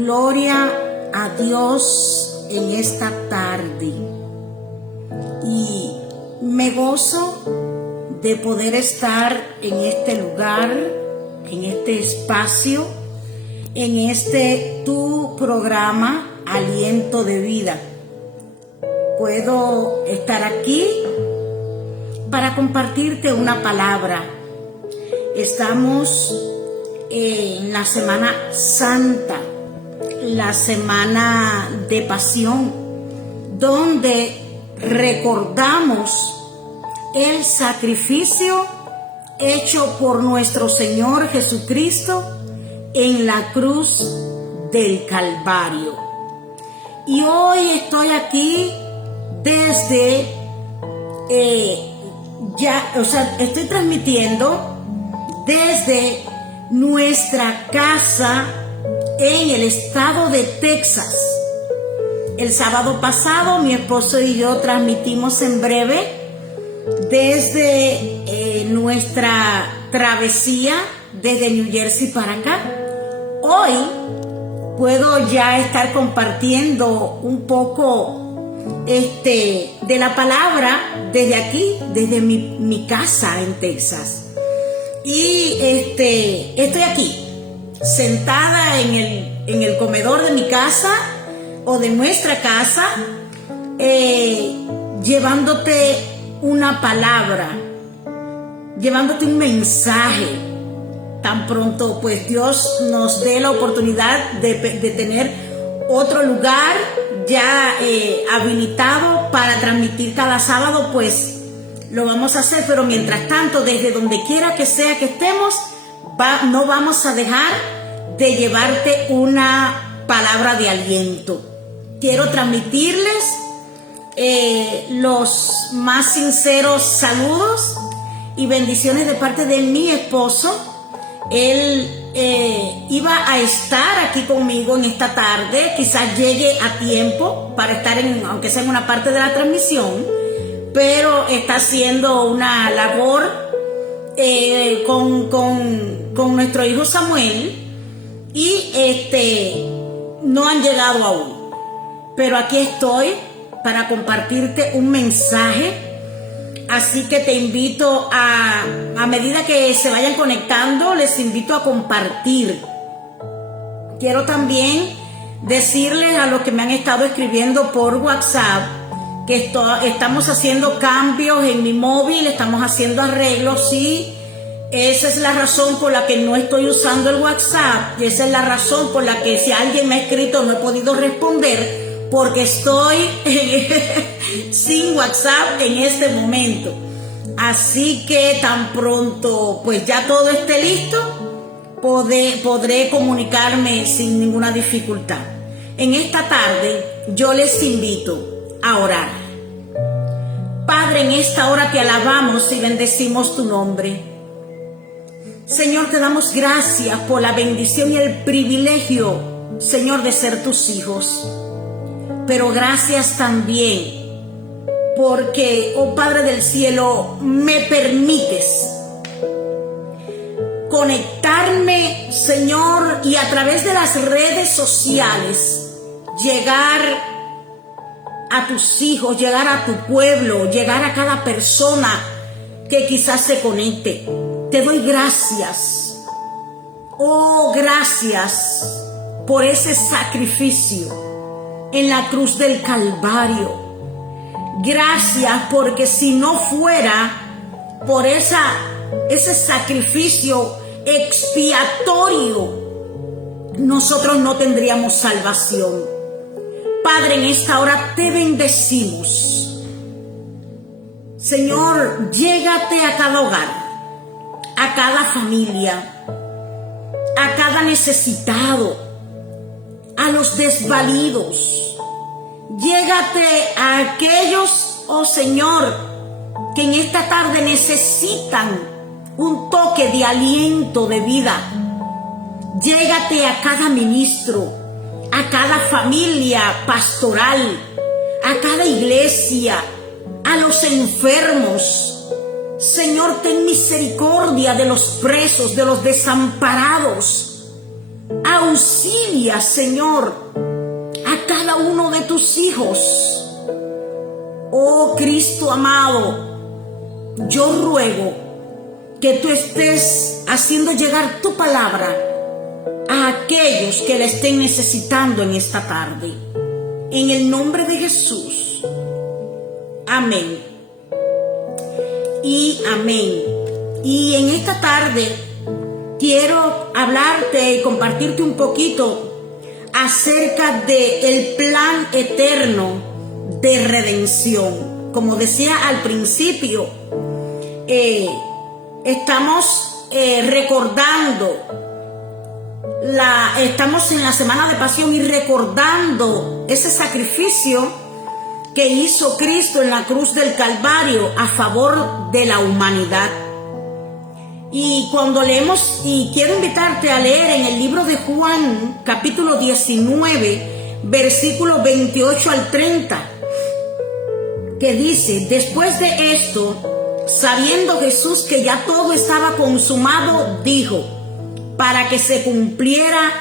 Gloria a Dios en esta tarde. Y me gozo de poder estar en este lugar, en este espacio, en este tu programa Aliento de Vida. Puedo estar aquí para compartirte una palabra. Estamos en la Semana Santa, la Semana de Pasión, donde recordamos el sacrificio hecho por nuestro Señor Jesucristo en la cruz del Calvario. Y hoy estoy aquí desde, estoy transmitiendo desde nuestra casa en el estado de Texas. El sábado pasado mi esposo y yo transmitimos en breve desde nuestra travesía desde New Jersey para acá. Hoy puedo ya estar compartiendo un poco de la palabra desde aquí, desde mi casa en Texas. Y estoy aquí sentada en el comedor de mi casa o de nuestra casa, llevándote una palabra, llevándote un mensaje. Tan pronto pues Dios nos dé la oportunidad de tener otro lugar ya habilitado para transmitir cada sábado, pues lo vamos a hacer. Pero mientras tanto, desde donde quiera que sea que estemos, no vamos a dejar de llevarte una palabra de aliento. Quiero transmitirles los más sinceros saludos y bendiciones de parte de mi esposo. Él iba a estar aquí conmigo en esta tarde, quizás llegue a tiempo para estar aunque sea en una parte de la transmisión, pero está haciendo una labor con nuestro hijo Samuel y no han llegado aún. Pero aquí estoy para compartirte un mensaje. Así que te invito a medida que se vayan conectando, les invito a compartir. Quiero también decirles a los que me han estado escribiendo por WhatsApp que estamos haciendo cambios en mi móvil, estamos haciendo arreglos, sí. Esa es la razón por la que no estoy usando el WhatsApp, y esa es la razón por la que si alguien me ha escrito no he podido responder, porque estoy sin WhatsApp en este momento. Así que tan pronto pues ya todo esté listo, podré comunicarme sin ninguna dificultad. En esta tarde yo les invito a orar. Padre, en esta hora te alabamos y bendecimos tu nombre. Señor, te damos gracias por la bendición y el privilegio, Señor, de ser tus hijos. Pero gracias también porque, oh Padre del cielo, me permites conectarme, Señor, y a través de las redes sociales llegar a tus hijos, llegar a tu pueblo, llegar a cada persona que quizás se conecte. Te doy gracias, oh gracias por ese sacrificio en la cruz del Calvario. Gracias porque si no fuera por ese sacrificio expiatorio, nosotros no tendríamos salvación. Padre, en esta hora te bendecimos. Señor, llégate a cada hogar, a cada familia, a cada necesitado, a los desvalidos. Llégate a aquellos, oh Señor, que en esta tarde necesitan un toque de aliento de vida. Llégate a cada ministro, a cada familia pastoral, a cada iglesia, a los enfermos. Señor, ten misericordia de los presos, de los desamparados. auxilia, Señor, a cada uno de tus hijos. Oh Cristo amado, yo ruego que tú estés haciendo llegar tu palabra a aquellos que la estén necesitando en esta tarde. En el nombre de Jesús. Amén. Y amén. Y en esta tarde quiero hablarte y compartirte un poquito acerca del plan eterno de redención. Como decía al principio, estamos recordando, estamos en la semana de pasión y recordando ese sacrificio que hizo Cristo en la cruz del Calvario a favor de la humanidad. Y cuando leemos, y quiero invitarte a leer en el libro de Juan, capítulo 19, versículos 28 al 30, que dice: después de esto, sabiendo Jesús que ya todo estaba consumado, dijo, para que se cumpliera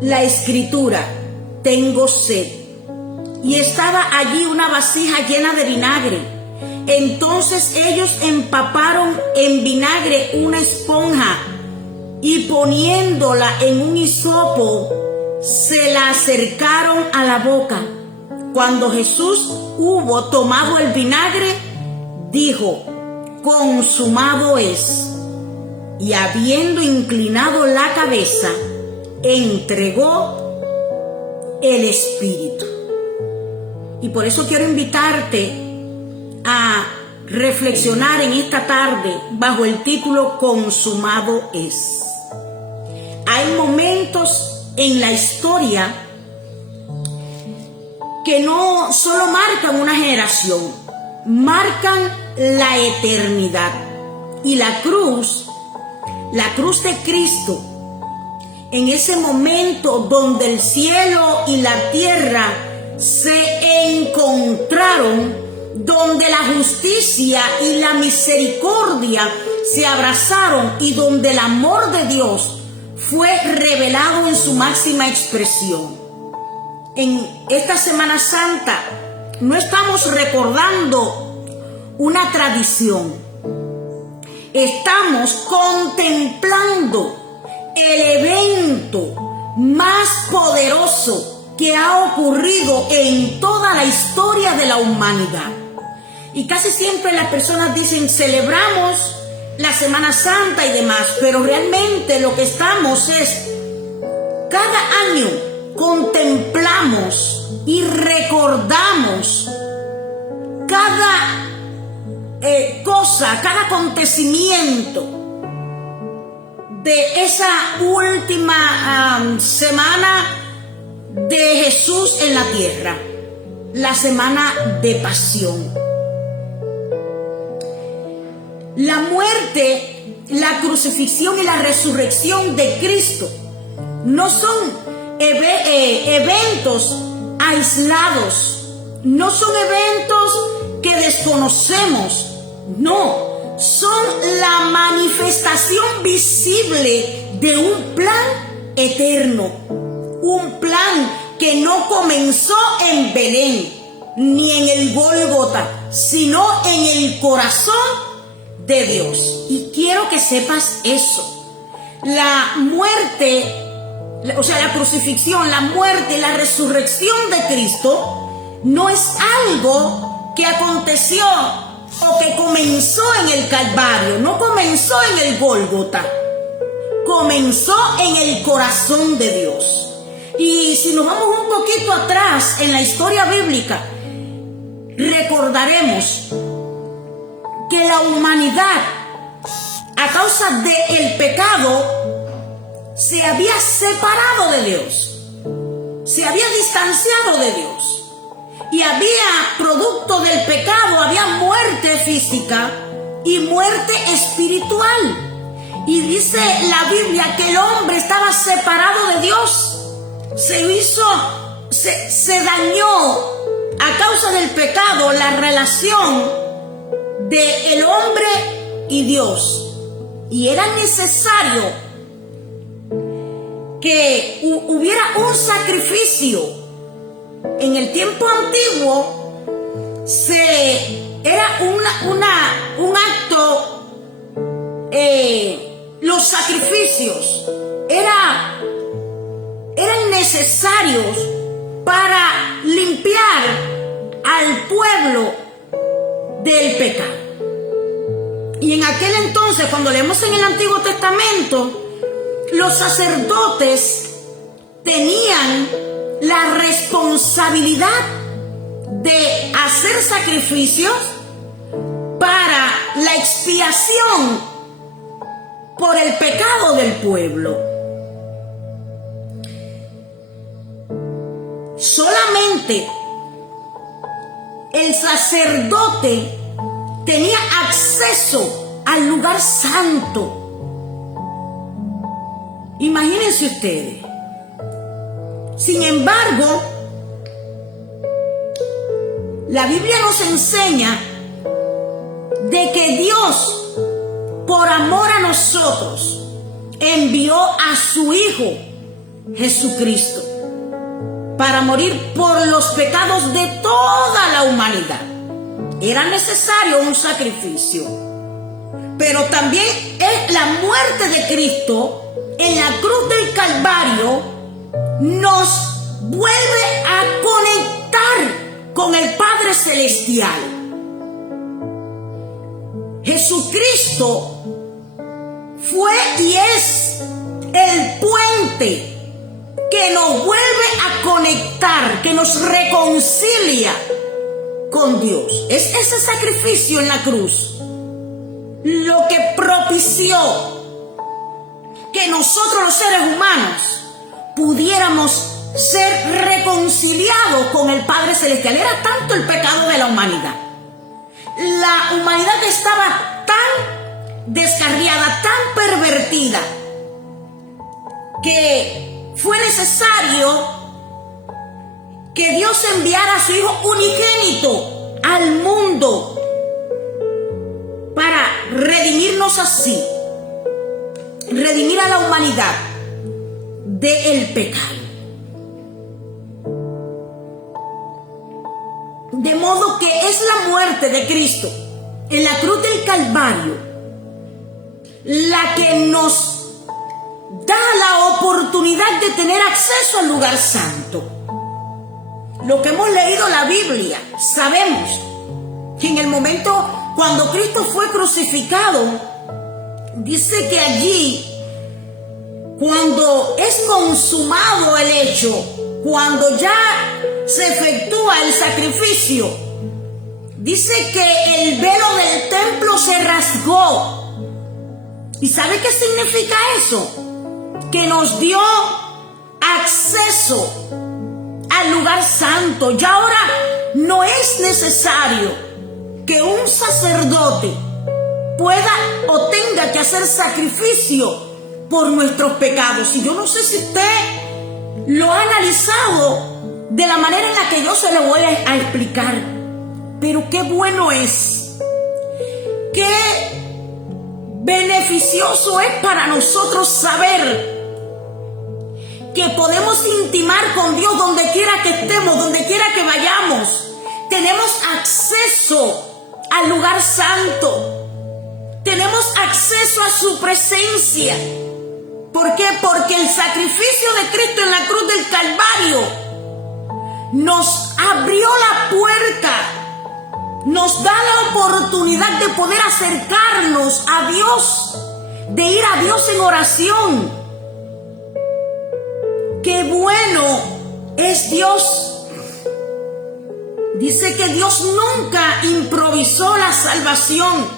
la escritura: tengo sed. Y estaba allí una vasija llena de vinagre. Entonces ellos empaparon en vinagre una esponja y poniéndola en un hisopo, se la acercaron a la boca. Cuando Jesús hubo tomado el vinagre, dijo: consumado es. Y habiendo inclinado la cabeza, entregó el Espíritu. Y por eso quiero invitarte a reflexionar en esta tarde bajo el título consumado es. Hay momentos en la historia que no solo marcan una generación, marcan la eternidad. Y la cruz de Cristo, en ese momento donde el cielo y la tierra se encontraron, donde la justicia y la misericordia se abrazaron y donde el amor de Dios fue revelado en su máxima expresión. En esta Semana Santa no estamos recordando una tradición, estamos contemplando el evento más poderoso que ha ocurrido en toda la historia de la humanidad. Y casi siempre las personas dicen: celebramos la Semana Santa y demás, pero realmente lo que estamos es, cada año contemplamos y recordamos cada cosa, cada acontecimiento de esa última semana de Jesús en la tierra, la semana de pasión. La muerte, la crucifixión y la resurrección de Cristo no son eventos aislados, no son eventos que desconocemos, no, son la manifestación visible de un plan eterno, un plan que no comenzó en Belén ni en el Gólgota, sino en el corazón de Dios. Y quiero que sepas eso. La muerte, o sea, la crucifixión, la muerte y la resurrección de Cristo no es algo que aconteció o que comenzó en el Calvario, no comenzó en el Gólgota, comenzó en el corazón de Dios. Y si nos vamos un poquito atrás en la historia bíblica, recordaremos que la humanidad, a causa del pecado, se había separado de Dios, se había distanciado de Dios, y había, producto del pecado, había muerte física y muerte espiritual. Y dice la Biblia que el hombre estaba separado de Dios, se dañó a causa del pecado la relación de el hombre y Dios. y era necesario que hubiera un sacrificio. En el tiempo antiguo era un acto, los sacrificios eran necesarios para limpiar al pueblo del pecado. Y en aquel entonces, cuando leemos en el Antiguo Testamento, los sacerdotes tenían la responsabilidad de hacer sacrificios para la expiación por el pecado del pueblo. Solamente el sacerdote tenía acceso al lugar santo. Imagínense ustedes. Sin embargo, la Biblia nos enseña de que Dios, por amor a nosotros, envió a su Hijo Jesucristo para morir por los pecados de toda la humanidad. Era necesario un sacrificio, pero también es la muerte de Cristo en la cruz del Calvario nos vuelve a conectar con el Padre Celestial. Jesucristo fue y es el puente que nos vuelve a conectar, que nos reconcilia con Dios. Es ese sacrificio en la cruz lo que propició que nosotros los seres humanos pudiéramos ser reconciliados con el Padre Celestial. Era tanto el pecado de la humanidad. La humanidad estaba tan descarriada, tan pervertida, que fue necesario que Dios enviara a su Hijo unigénito al mundo para redimirnos así, redimir a la humanidad del pecado. De modo que es la muerte de Cristo en la cruz del Calvario la que nos da la oportunidad de tener acceso al lugar santo. Lo que hemos leído en la Biblia, sabemos que en el momento cuando Cristo fue crucificado, dice que allí, cuando es consumado el hecho, cuando ya se efectúa el sacrificio, dice que el velo del templo se rasgó. ¿Y sabe qué significa eso? Que nos dio acceso al lugar santo. Ya ahora no es necesario que un sacerdote pueda o tenga que hacer sacrificio por nuestros pecados. Y yo no sé si usted lo ha analizado de la manera en la que yo se lo voy a explicar, pero qué bueno es, qué beneficioso es para nosotros saber que podemos intimar con Dios donde quiera que estemos, donde quiera que vayamos. Tenemos acceso al lugar santo, tenemos acceso a su presencia. ¿Por qué? Porque el sacrificio de Cristo en la cruz del Calvario nos abrió la puerta, nos da la oportunidad de poder acercarnos a Dios, de ir a Dios en oración. ¡Qué bueno es Dios! Dice que Dios nunca improvisó la salvación.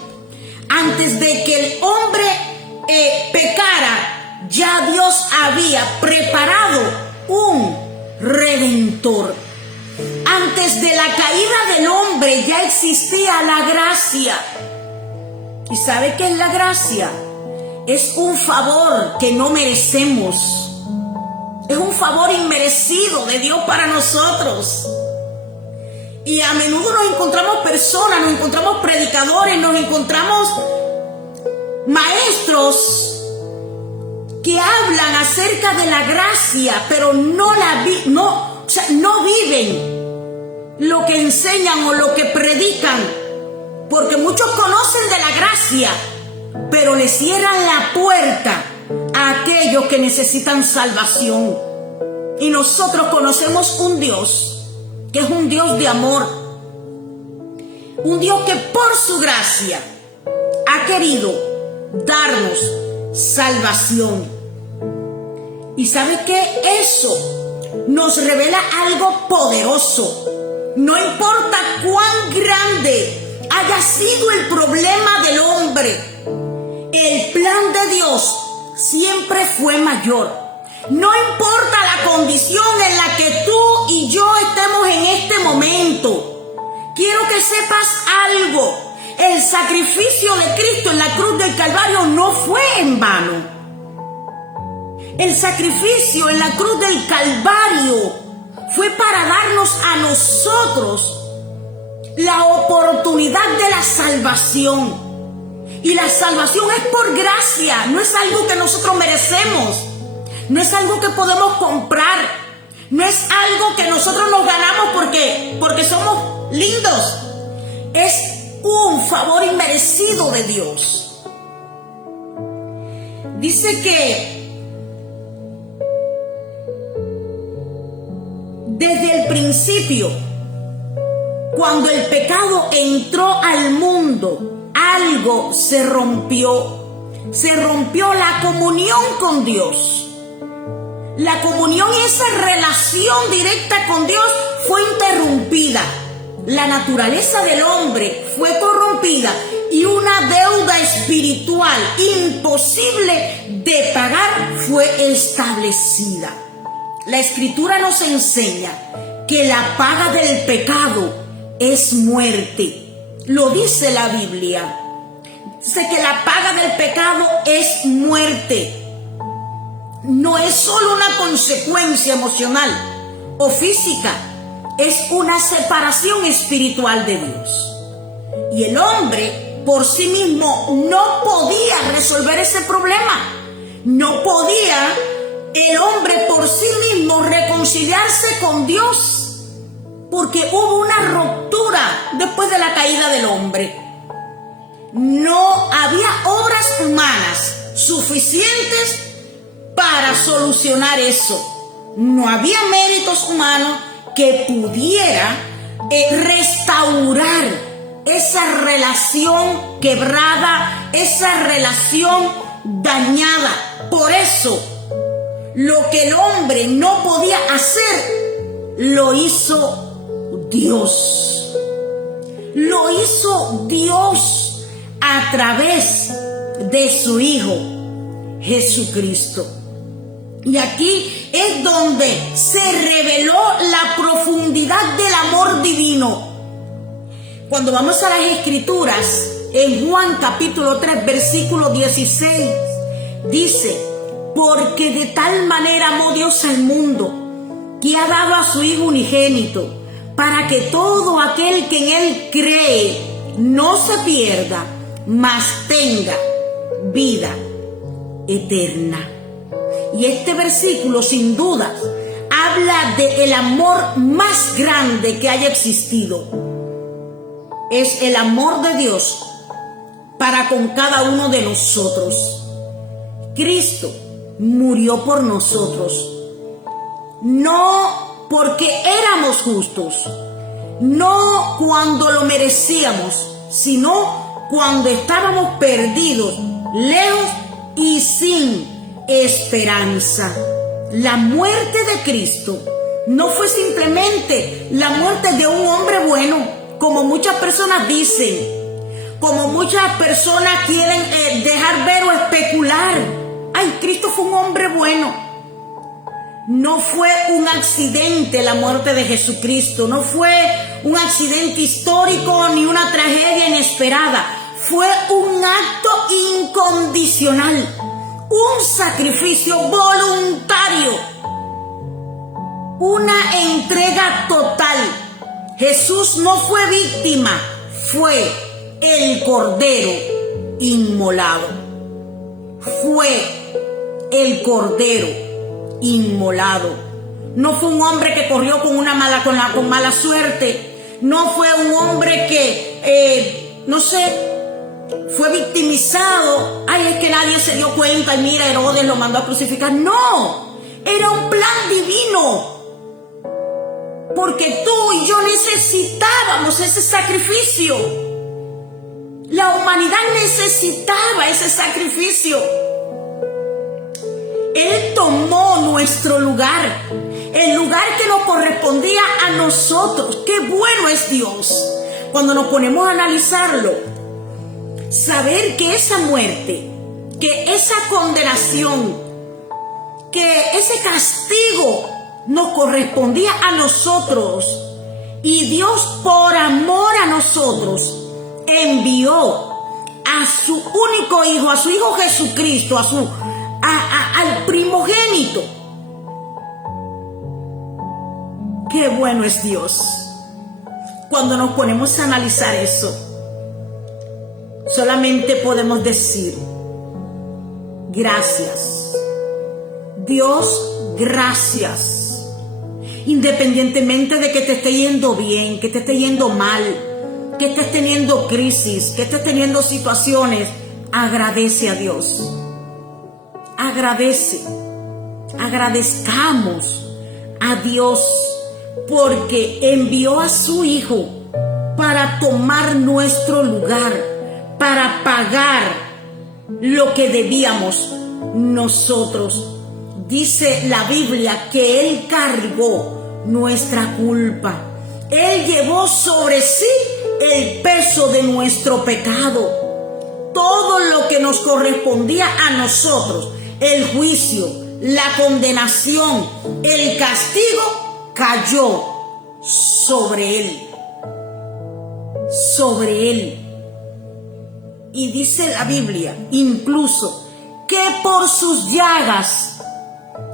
Antes de que el hombre pecara, ya Dios había preparado un redentor. Antes de la caída del hombre ya existía la gracia. ¿Y sabe qué es la gracia? Es un favor que no merecemos. Es un favor inmerecido de Dios para nosotros. Y a menudo nos encontramos personas, nos encontramos predicadores, nos encontramos maestros que hablan acerca de la gracia, pero no viven lo que enseñan o lo que predican, porque muchos conocen de la gracia, pero le cierran la puerta a aquellos que necesitan salvación. Y nosotros conocemos un Dios que es un Dios de amor, un Dios que por su gracia ha querido darnos salvación. ¿Y sabe qué? Eso nos revela algo poderoso. No importa cuán grande haya sido el problema del hombre, el plan de Dios siempre fue mayor. No importa la condición en la que tú y yo estemos en este momento. Quiero que sepas algo. El sacrificio de Cristo en la cruz del Calvario no fue en vano. El sacrificio en la cruz del Calvario fue para darnos a nosotros la oportunidad de la salvación. Y la salvación es por gracia, no es algo que nosotros merecemos, no es algo que podemos comprar, no es algo que nosotros nos ganamos porque somos lindos. Es un favor inmerecido de Dios. Dice que desde el principio, cuando el pecado entró al mundo, algo se rompió. Se rompió la comunión con Dios. La comunión y esa relación directa con Dios fue interrumpida. La naturaleza del hombre fue corrompida y una deuda espiritual imposible de pagar fue establecida. La Escritura nos enseña que la paga del pecado es muerte. Lo dice la Biblia. Dice que la paga del pecado es muerte. No es solo una consecuencia emocional o física, es una separación espiritual de Dios. Y el hombre por sí mismo no podía resolver ese problema. No podía el hombre por sí mismo reconciliarse con Dios, porque hubo una ruptura después de la caída del hombre. No había obras humanas suficientes para solucionar eso. No había méritos humanos que pudiera restaurar esa relación quebrada, esa relación dañada. Por eso, lo que el hombre no podía hacer, lo hizo Dios. Lo hizo Dios a través de su Hijo Jesucristo. Y aquí es donde se reveló la profundidad del amor divino. Cuando vamos a las Escrituras, en Juan capítulo 3, versículo 16, dice: porque de tal manera amó Dios al mundo, que ha dado a su Hijo unigénito, para que todo aquel que en Él cree no se pierda, mas tenga vida eterna. Y este versículo, sin duda, habla del amor más grande que haya existido. Es el amor de Dios para con cada uno de nosotros. Cristo murió por nosotros, no porque éramos justos, no cuando lo merecíamos, sino cuando estábamos perdidos, lejos y sin esperanza. La muerte de Cristo no fue simplemente la muerte de un hombre bueno, como muchas personas dicen, como muchas personas quieren dejar ver o especular. Ay, Cristo fue un hombre bueno. No fue un accidente la muerte de Jesucristo, no fue un accidente histórico ni una tragedia inesperada. Fue un acto incondicional, un sacrificio voluntario, una entrega total. Jesús no fue víctima, fue el Cordero inmolado. fue el Cordero inmolado. No fue un hombre que corrió con mala suerte. No fue un hombre que, fue victimizado. Ay, es que nadie se dio cuenta y mira, Herodes lo mandó a crucificar. No, era un plan divino. Porque tú y yo necesitábamos ese sacrificio. La humanidad necesitaba ese sacrificio. Él tomó nuestro lugar, el lugar que nos correspondía a nosotros. ¡Qué bueno es Dios! Cuando nos ponemos a analizarlo, saber que esa muerte, que esa condenación, que ese castigo nos correspondía a nosotros, y Dios por amor a nosotros envió a su único hijo, a su hijo Jesucristo, al primogénito. Qué bueno es Dios. Cuando nos ponemos a analizar eso, solamente podemos decir gracias. Dios, gracias. Independientemente de que te esté yendo bien, que te esté yendo mal, que estés teniendo crisis, que estés teniendo situaciones, agradece a Dios. Agradezcamos a Dios porque envió a su Hijo para tomar nuestro lugar, para pagar lo que debíamos nosotros. Dice la Biblia que Él cargó nuestra culpa. Él llevó sobre sí el peso de nuestro pecado. Todo lo que nos correspondía a nosotros, el juicio, la condenación, el castigo, cayó sobre Él. Sobre Él. Y dice la Biblia, incluso, que por sus llagas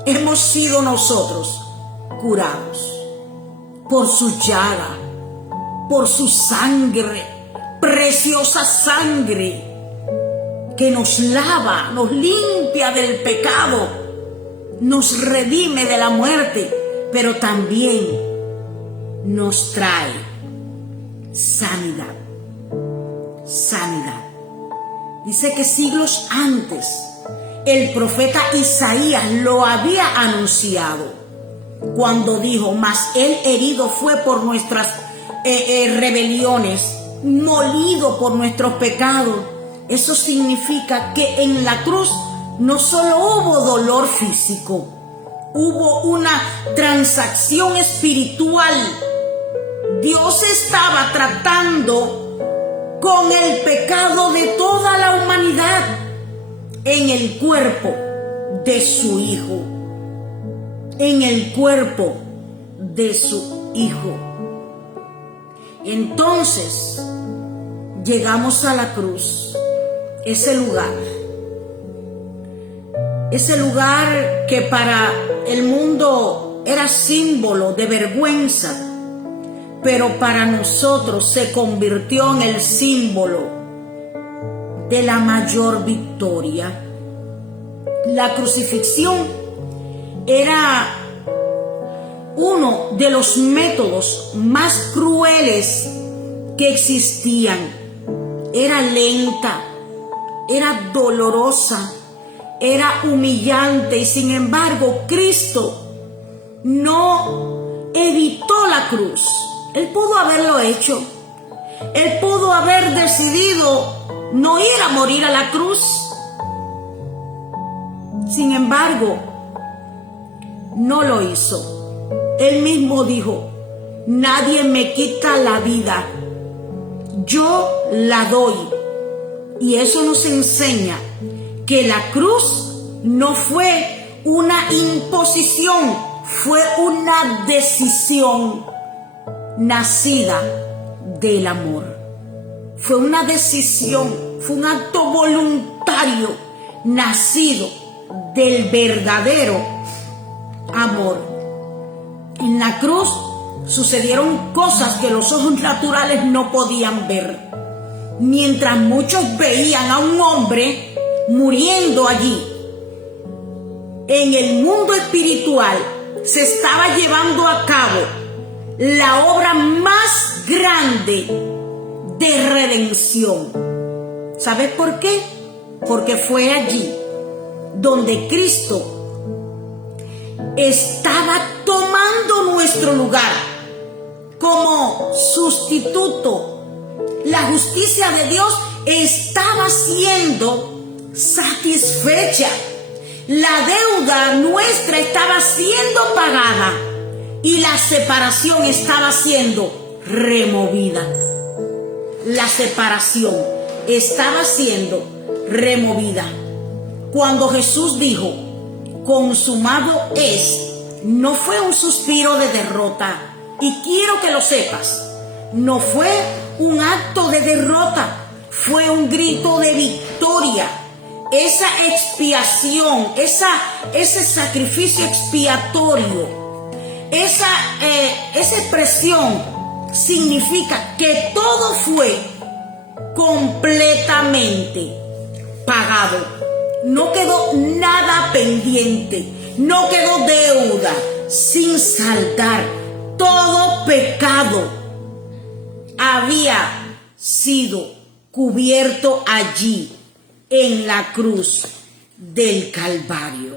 hemos sido nosotros curados. Por su llaga, por su sangre, preciosa sangre que nos lava, nos limpia del pecado, nos redime de la muerte, pero también nos trae sanidad. Sanidad. Dice que siglos antes el profeta Isaías lo había anunciado cuando dijo: mas él herido fue por nuestras rebeliones, molido por nuestros pecados. Eso significa que en la cruz no solo hubo dolor físico, hubo una transacción espiritual. Dios estaba tratando con el pecado de toda la humanidad en el cuerpo de su Hijo. En el cuerpo de su Hijo. Entonces llegamos a la cruz, ese lugar que para el mundo era símbolo de vergüenza, pero para nosotros se convirtió en el símbolo de la mayor victoria. La crucifixión era uno de los métodos más crueles que existían. Era lenta, era dolorosa, era humillante, y sin embargo Cristo no evitó la cruz. Él pudo haberlo hecho. Él pudo haber decidido no ir a morir a la cruz. Sin embargo, no lo hizo. Él mismo dijo: nadie me quita la vida, yo la doy. Y eso nos enseña que la cruz no fue una imposición, fue una decisión nacida del amor. Fue una decisión, fue un acto voluntario nacido del verdadero amor. En la cruz sucedieron cosas que los ojos naturales no podían ver. Mientras muchos veían a un hombre muriendo allí. En el mundo espiritual se estaba llevando a cabo la obra más grande de redención. ¿Sabes por qué? Porque fue allí donde Cristo estaba tomando nuestro lugar como sustituto. La justicia de Dios estaba siendo satisfecha. La deuda nuestra estaba siendo pagada y la separación estaba siendo removida. La separación estaba siendo removida. Cuando Jesús dijo, consumado es, no fue un suspiro de derrota. Y quiero que lo sepas, no fue un acto de derrota, fue un grito de victoria. Esa expiación, ese sacrificio expiatorio, esa expresión significa que todo fue completamente pagado. No quedó nada pendiente, no quedó deuda sin saldar. Todo pecado había sido cubierto allí en la cruz del Calvario.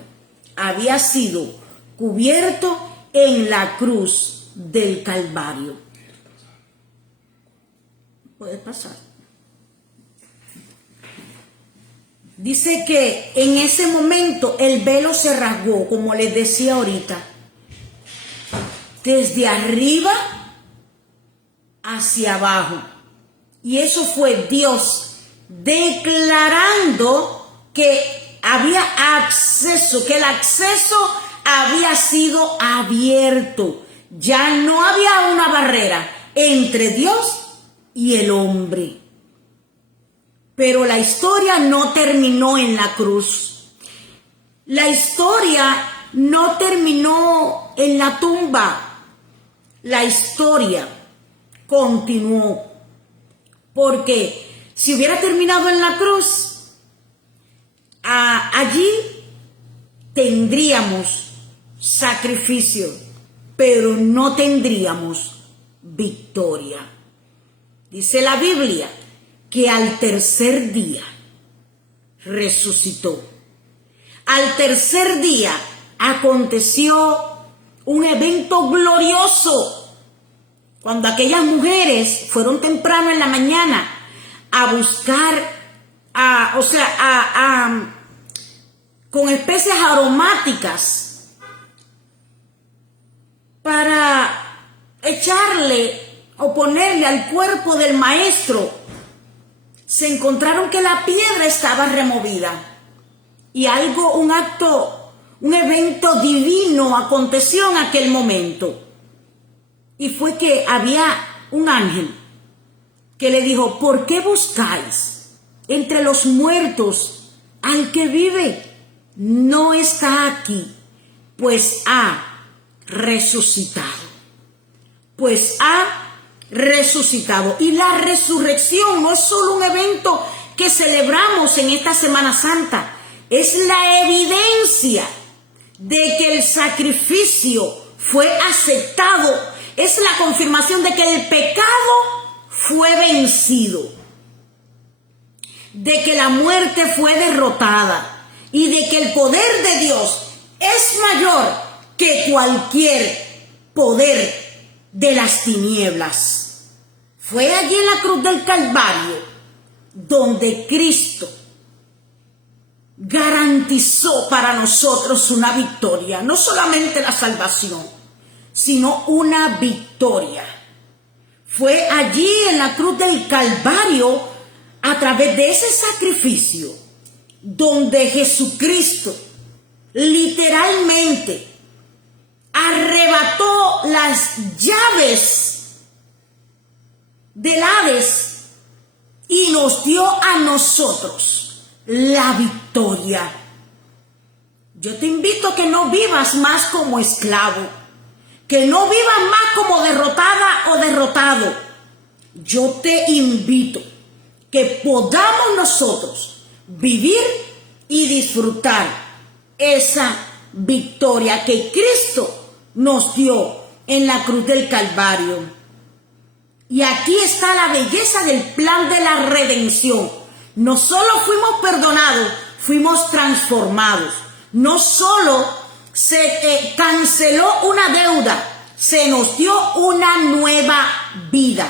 Había sido cubierto en la cruz del Calvario. Puedes pasar. Dice que en ese momento el velo se rasgó, como les decía ahorita, desde arriba hacia abajo. Y eso fue Dios declarando que había acceso, que el acceso había sido abierto. Ya no había una barrera entre Dios y el hombre. Pero la historia no terminó en la cruz. La historia no terminó en la tumba. La historia continuó. Porque si hubiera terminado en la cruz, allí tendríamos sacrificio, pero no tendríamos victoria. Dice la Biblia que al tercer día resucitó. Al tercer día aconteció un evento glorioso. Cuando aquellas mujeres fueron temprano en la mañana a buscar, con especies aromáticas para echarle o ponerle al cuerpo del maestro, se encontraron que la piedra estaba removida y un evento divino aconteció en aquel momento. Y fue que había un ángel que le dijo, ¿por qué buscáis entre los muertos al que vive? No está aquí, pues ha resucitado. Pues ha resucitado. Y la resurrección no es solo un evento que celebramos en esta Semana Santa, es la evidencia de que el sacrificio fue aceptado, es la confirmación de que el pecado fue vencido, de que la muerte fue derrotada y de que el poder de Dios es mayor que cualquier poder de las tinieblas. Fue allí en la cruz del Calvario donde Cristo garantizó para nosotros una victoria, no solamente la salvación, sino una victoria. Fue allí en la cruz del Calvario, a través de ese sacrificio, donde Jesucristo literalmente arrebató las llaves del Hades y nos dio a nosotros la victoria. Yo te invito a que no vivas más como esclavo, que no vivas más como derrotada o derrotado. Yo te invito que podamos nosotros vivir y disfrutar esa victoria que Cristo nos dio en la cruz del Calvario. Y aquí está la belleza del plan de la redención. No solo fuimos perdonados, fuimos transformados. No solo se canceló una deuda, se nos dio una nueva vida.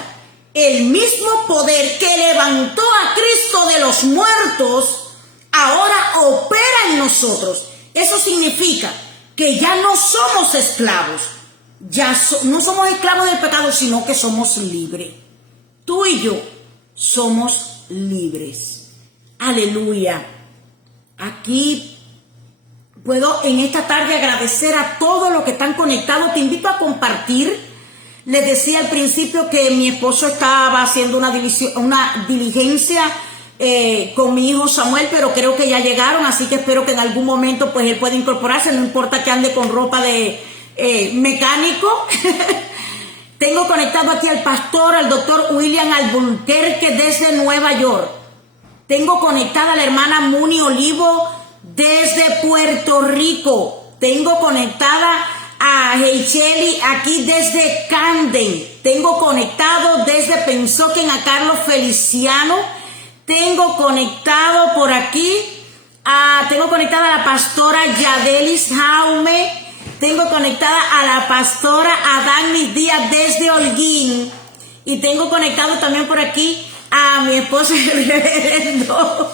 El mismo poder que levantó a Cristo de los muertos ahora opera en nosotros. Eso significa que ya no somos esclavos. No somos esclavos del pecado, sino que somos libres. Tú y yo somos libres. Aleluya. Aquí puedo en esta tarde agradecer a todos los que están conectados. Te invito a compartir. Les decía al principio que mi esposo estaba haciendo una diligencia con mi hijo Samuel, pero creo que ya llegaron, así que espero que en algún momento pues él pueda incorporarse, no importa que ande con ropa de mecánico. Tengo conectado aquí al pastor, al doctor William Albuquerque desde Nueva York. Tengo conectada a la hermana Muni Olivo desde Puerto Rico. Tengo conectada a Heicheli aquí desde Camden. Tengo conectado desde Pensoken a Carlos Feliciano. Tengo conectado por aquí tengo conectada a la pastora Yadelis Jaume. Tengo conectada a la pastora Adanis Díaz desde Holguín. Y tengo conectado también por aquí a mi esposo el reverendo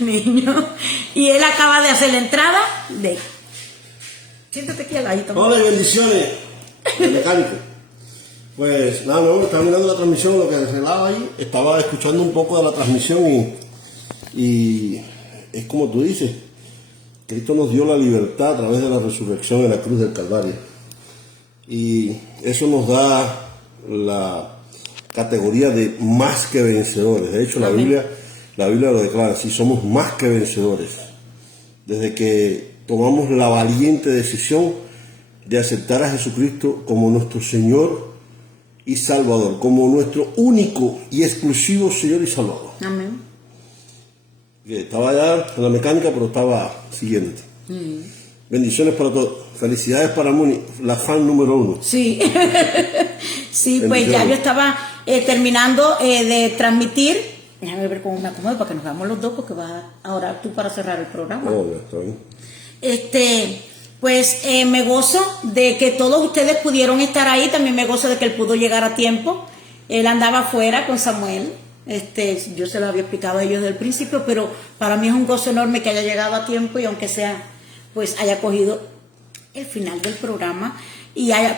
niño. Y él acaba de hacer la entrada de... Siéntate aquí al ladito. Hola y bendiciones, mecánico. Pues nada, no, estaba mirando la transmisión, lo que arreglaba ahí. Estaba escuchando un poco de la transmisión y es como tú dices. Cristo nos dio la libertad a través de la resurrección en la cruz del Calvario. Y eso nos da la categoría de más que vencedores. De hecho, la Biblia lo declara así, somos más que vencedores. Desde que tomamos la valiente decisión de aceptar a Jesucristo como nuestro Señor y Salvador, como nuestro único y exclusivo Señor y Salvador. Amén. Estaba allá en la mecánica, pero estaba siguiéndote. Bendiciones para todos. Felicidades para Moni, la fan número 1. Sí, sí, pues ya yo estaba terminando de transmitir. Déjame ver cómo me acomodo para que nos veamos los dos, porque vas a orar tú para cerrar el programa. Oh, ya está bien. Pues me gozo de que todos ustedes pudieron estar ahí. También me gozo de que él pudo llegar a tiempo. Él andaba afuera con Samuel. Yo se lo había explicado a ellos desde el principio, pero para mí es un gozo enorme que haya llegado a tiempo y aunque sea, pues haya cogido el final del programa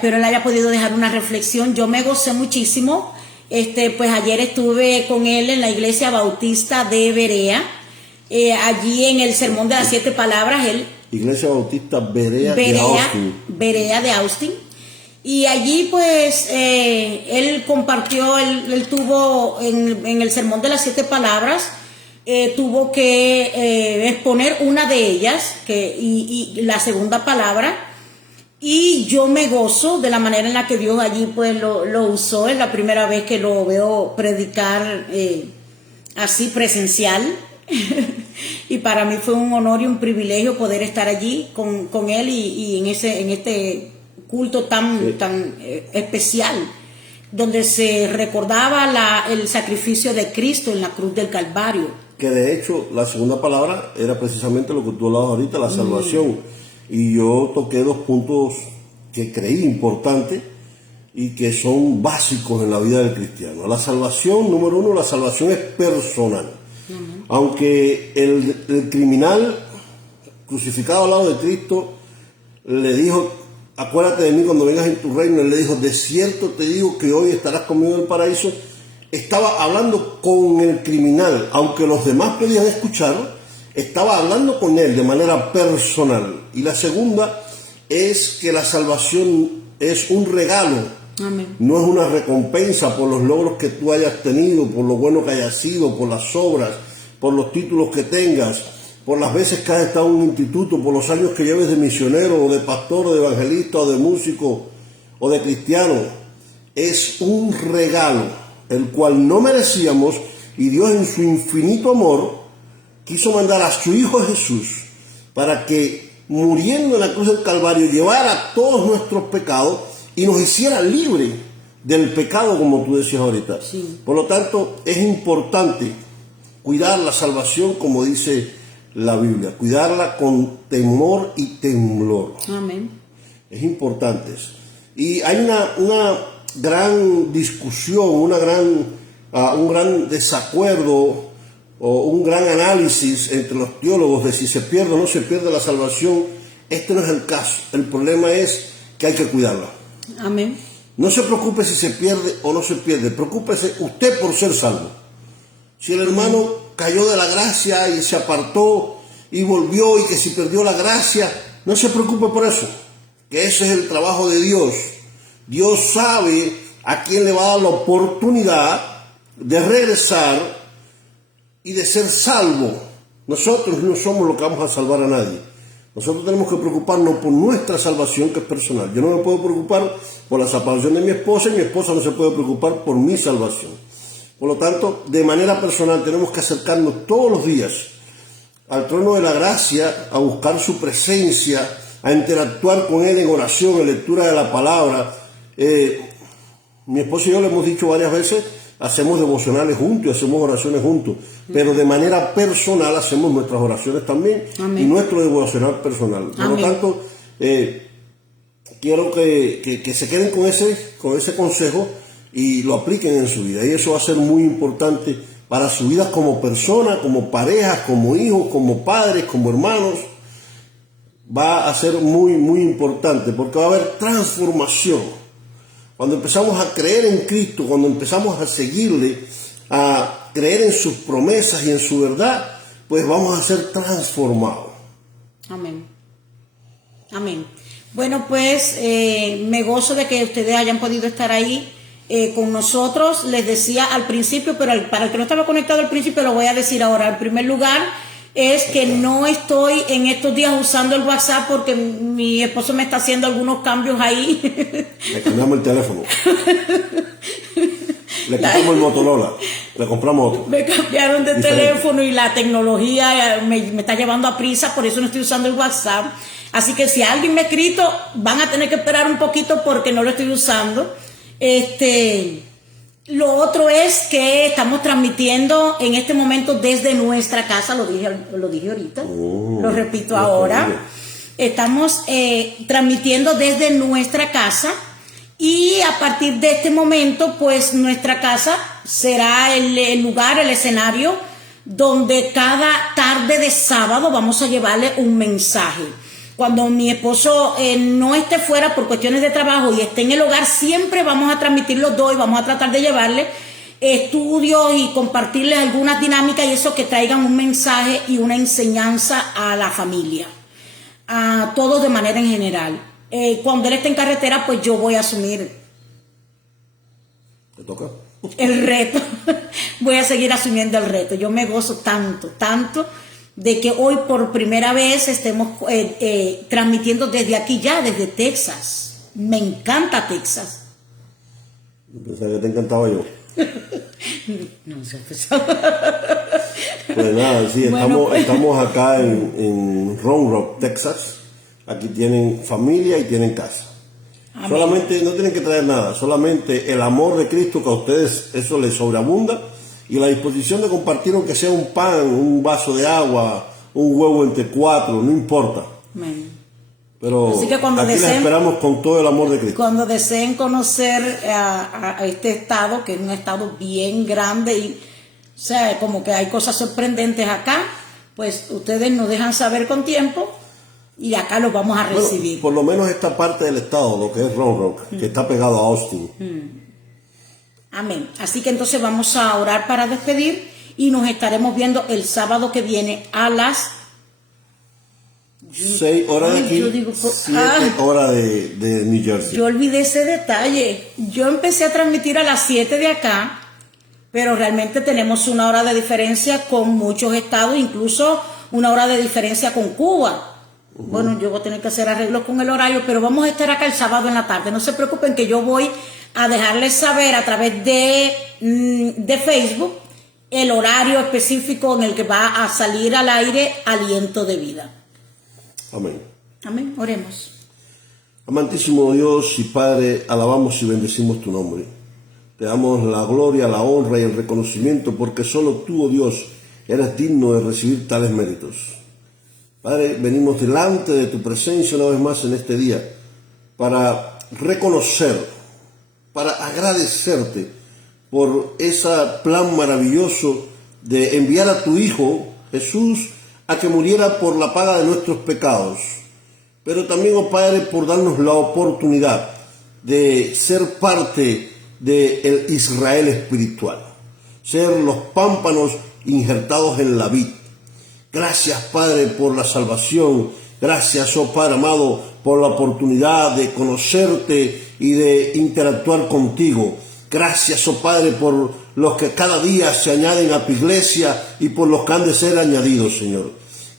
pero él haya podido dejar una reflexión. Yo me gocé muchísimo. Pues ayer estuve con él en la iglesia bautista de Berea, allí en el sermón de las 7 palabras. Iglesia Bautista Berea de Austin. Berea de Austin. Y allí pues él compartió, él tuvo en el sermón de las 7 palabras, tuvo que exponer una de ellas y la segunda palabra. Y yo me gozo de la manera en la que Dios allí pues lo usó. Es la primera vez que lo veo predicar así presencial. Y para mí fue un honor y un privilegio poder estar allí con él y en este culto tan especial, donde se recordaba el sacrificio de Cristo en la cruz del Calvario. Que de hecho la segunda palabra era precisamente lo que tú hablabas ahorita, la salvación. Y yo toqué 2 puntos que creí importantes y que son básicos en la vida del cristiano. La salvación, número 1, la salvación es personal. Aunque el criminal crucificado al lado de Cristo le dijo, acuérdate de mí cuando vengas en tu reino, él le dijo, de cierto te digo que hoy estarás conmigo en el paraíso. Estaba hablando con el criminal, aunque los demás podían escucharlo, estaba hablando con él de manera personal. Y la segunda es que la salvación es un regalo. Amén. No es una recompensa por los logros que tú hayas tenido, por lo bueno que hayas sido, por las obras, por los títulos que tengas, por las veces que has estado en un instituto, por los años que lleves de misionero o de pastor o de evangelista o de músico o de cristiano. Es un regalo, el cual no merecíamos, y Dios en su infinito amor quiso mandar a su Hijo Jesús para que, muriendo en la cruz del Calvario, llevara todos nuestros pecados y nos hiciera libres del pecado, como tú decías ahorita. Sí. Por lo tanto, es importante cuidar la salvación, como dice la Biblia, cuidarla con temor y temblor. Amén. Es importante eso. Y hay una gran discusión, un gran desacuerdo o un gran análisis entre los teólogos de si se pierde o no se pierde la salvación. Este no es el caso. El problema es que hay que cuidarla. Amén. No se preocupe si se pierde o no se pierde. Preocúpese usted por ser salvo. Si el hermano cayó de la gracia y se apartó y volvió y que si perdió la gracia, no se preocupe por eso. Que ese es el trabajo de Dios. Dios sabe a quién le va a dar la oportunidad de regresar y de ser salvo. Nosotros no somos los que vamos a salvar a nadie. Nosotros tenemos que preocuparnos por nuestra salvación, que es personal. Yo no me puedo preocupar por la salvación de mi esposa y mi esposa no se puede preocupar por mi salvación. Por lo tanto, de manera personal tenemos que acercarnos todos los días al trono de la gracia, a buscar su presencia, a interactuar con Él en oración, en lectura de la palabra. Mi esposa y yo le hemos dicho varias veces, hacemos devocionales juntos y hacemos oraciones juntos, pero de manera personal hacemos nuestras oraciones también. Amén. Y nuestro devocional personal. Por Amén. lo tanto, quiero que se queden con ese consejo y lo apliquen en su vida. Y eso va a ser muy importante para su vida como persona, como pareja, como hijos, como padres, como hermanos. Va a ser muy, muy importante porque va a haber transformación. Cuando empezamos a creer en Cristo, cuando empezamos a seguirle, a creer en sus promesas y en su verdad, pues vamos a ser transformados. Amén. Amén. Bueno, pues me gozo de que ustedes hayan podido estar ahí con nosotros. Les decía al principio, pero para el que no estaba conectado al principio lo voy a decir ahora. En primer lugar, es que no estoy en estos días usando el WhatsApp porque mi esposo me está haciendo algunos cambios ahí. Le cambiamos el teléfono. Le quitamos el Motorola. Le compramos otro. Me cambiaron de teléfono y la tecnología me está llevando a prisa, por eso no estoy usando el WhatsApp. Así que si alguien me ha escrito, van a tener que esperar un poquito porque no lo estoy usando. Lo otro es que estamos transmitiendo en este momento desde nuestra casa, lo dije ahorita, lo repito ahora. Estamos transmitiendo desde nuestra casa y a partir de este momento, pues nuestra casa será el lugar, el escenario donde cada tarde de sábado vamos a llevarle un mensaje. Cuando mi esposo no esté fuera por cuestiones de trabajo y esté en el hogar, siempre vamos a transmitir los dos y vamos a tratar de llevarle estudios y compartirles algunas dinámicas y eso que traigan un mensaje y una enseñanza a la familia, a todos de manera en general. Cuando él esté en carretera, pues yo voy a asumir ¿Te toca? El reto. Voy a seguir asumiendo el reto. Yo me gozo tanto de que hoy por primera vez estemos transmitiendo desde aquí ya, desde Texas. Me encanta Texas. Pensaba que te encantaba yo. No sé. Pues nada, sí, Bueno, estamos acá en Round Rock, Texas. Aquí tienen familia y tienen casa. Amén. Solamente no tienen que traer nada, solamente el amor de Cristo que a ustedes eso les sobreabunda. Y la disposición de compartir, aunque sea un pan, un vaso de agua, un huevo entre 4, no importa. Amén. Pero así que cuando aquí les esperamos con todo el amor de Cristo. Cuando deseen conocer a este estado, que es un estado bien grande y o sea, como que hay cosas sorprendentes acá, pues ustedes nos dejan saber con tiempo y acá los vamos a recibir. Bueno, por lo menos esta parte del estado, lo que es Round Rock, que está pegado a Austin. Amén. Así que entonces vamos a orar para despedir y nos estaremos viendo el sábado que viene a las 6 horas de aquí, 7 horas de New Jersey. Yo olvidé ese detalle. Yo empecé a transmitir a las 7 de acá, pero realmente tenemos una hora de diferencia con muchos estados, incluso una hora de diferencia con Cuba. Bueno, yo voy a tener que hacer arreglos con el horario, pero vamos a estar acá el sábado en la tarde. No se preocupen que yo voy a dejarles saber a través de Facebook el horario específico en el que va a salir al aire Aliento de Vida. Amén. Amén. Oremos. Amantísimo Dios y Padre, alabamos y bendecimos tu nombre. Te damos la gloria, la honra y el reconocimiento porque solo tú, oh Dios, eres digno de recibir tales méritos. Padre, venimos delante de tu presencia una vez más en este día para reconocer, para agradecerte por ese plan maravilloso de enviar a tu Hijo Jesús a que muriera por la paga de nuestros pecados. Pero también, oh Padre, por darnos la oportunidad de ser parte del Israel espiritual, ser los pámpanos injertados en la vid. Gracias, Padre, por la salvación. Gracias, oh Padre amado, por la oportunidad de conocerte y de interactuar contigo. Gracias, oh Padre, por los que cada día se añaden a tu iglesia y por los que han de ser añadidos, Señor.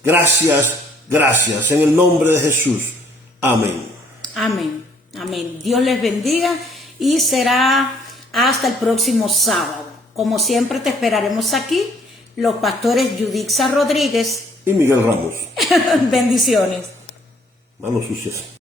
Gracias, gracias. En el nombre de Jesús. Amén. Amén. Amén. Dios les bendiga y será hasta el próximo sábado. Como siempre te esperaremos aquí, los pastores Yudixa Rodríguez y Miguel Ramos. Bendiciones. Manos sucias.